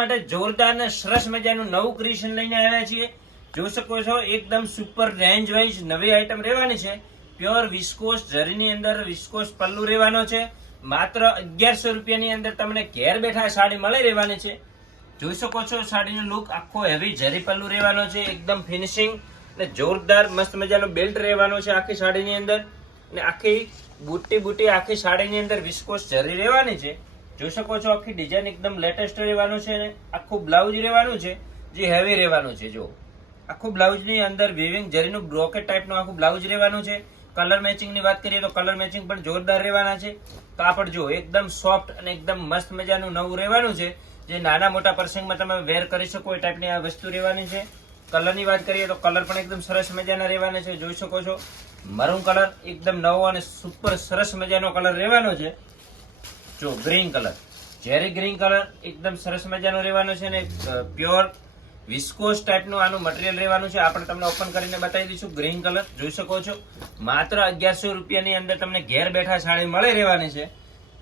માટે જોરદાર ને સરસ મજાનું નવું ક્રિએશન લઈને આવ્યા છીએ. જોઈ શકો છો એકદમ સુપર રેન્જ વાઇઝ નવી આઈટમ રહેવાની છે. પ્યોર વિસ્કોસ જરીની અંદર વિસ્કોસ પલ્લુ રહેવાનો છે. માત્ર 1100 રૂપિયાની અંદર તમને ઘેર બેઠા સાડી મળી રહેવાની છે. જોઈ શકો છો સાડીનો લુક આખો હેવી જરી પલ્લુ રહેવાનો છે, એકદમ ફિનિશિંગ અને જોરદાર મસ્ત મજાનો બેલ્ટ રહેવાનો છે આખી સાડીની અંદર. અને આખી બુટ્ટી આખી સાડીની અંદર વિસ્કોસ જરી રહેવાની છે. જોઈ શકો છો આખી ડિઝાઇન એકદમ લેટેસ્ટ રહેવાનું છે અને આખું બ્લાઉઝ રહેવાનું છે જે હેવી રહેવાનું છે. જો આખું બ્લાઉઝની અંદર વિવિંગ જરીનું બ્રોકેટ ટાઈપનું આખું બ્લાઉઝ રહેવાનું છે. કલર મેચિંગની વાત કરીએ તો કલર મેચિંગ પણ જોરદાર રહેવાના છે. કાપડ જો એકદમ સોફ્ટ અને એકદમ મસ્ત મજાનું નવું રહેવાનું છે, જે નાના મોટા પ્રસંગમાં તમે વેર કરી શકો એ ટાઈપની આ વસ્તુ રહેવાની છે. કલરની વાત કરીએ તો કલર પણ એકદમ સરસ મજાના રહેવાના છે. જોઈ શકો છો મરૂન કલર એકદમ નવો અને સુપર સરસ મજાનો કલર રહેવાનો છે. જો ગ્રીન કલર, જેરી ગ્રીન કલર એકદમ સરસ મજાનો રહેવાનો છે અને પ્યોર વિસ્કોસ ટાઈપનું આનું મટીરિયલ રહેવાનું છે. આપણે તમને ઓપન કરીને બતાવી દઈશું. ગ્રીન કલર જોઈ શકો છો માત્ર 1100 રૂપિયાની અંદર તમને ઘેર બેઠા સાડી મળી રહેવાની છે.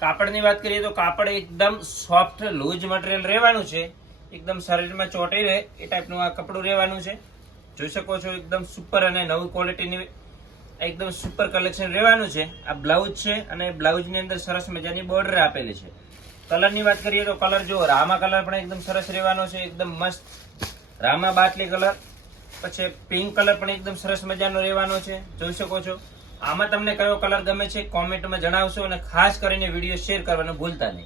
કાપડની વાત કરીએ તો કાપડ એકદમ સોફ્ટ લૂઝ મટીરિયલ રહેવાનું છે, એકદમ શરીરમાં ચોંટી રહે એ ટાઈપનું આ કપડું રહેવાનું છે. જોઈ શકો છો એકદમ સુપર અને નવી ક્વોલિટીની એકદમ સુપર કલેક્શન રહેવાનું છે. આ બ્લાઉઝ છે અને બ્લાઉઝની અંદર સરસ મજાની બોર્ડર આપેલી છે. કલરની વાત કરીએ તો કલર જો રામા કલર પણ એકદમ સરસ રહેવાનો છે, એકદમ મસ્ત રામા બાટલી કલર. પછી પિંક કલર પણ એકદમ સરસ મજાનો રહેવાનો છે. જોઈ શકો છો આમાં તમને કયો કલર ગમે છે કોમેન્ટમાં જણાવશો અને ખાસ કરીને વિડીયો શેર કરવાનું ભૂલતા નહીં.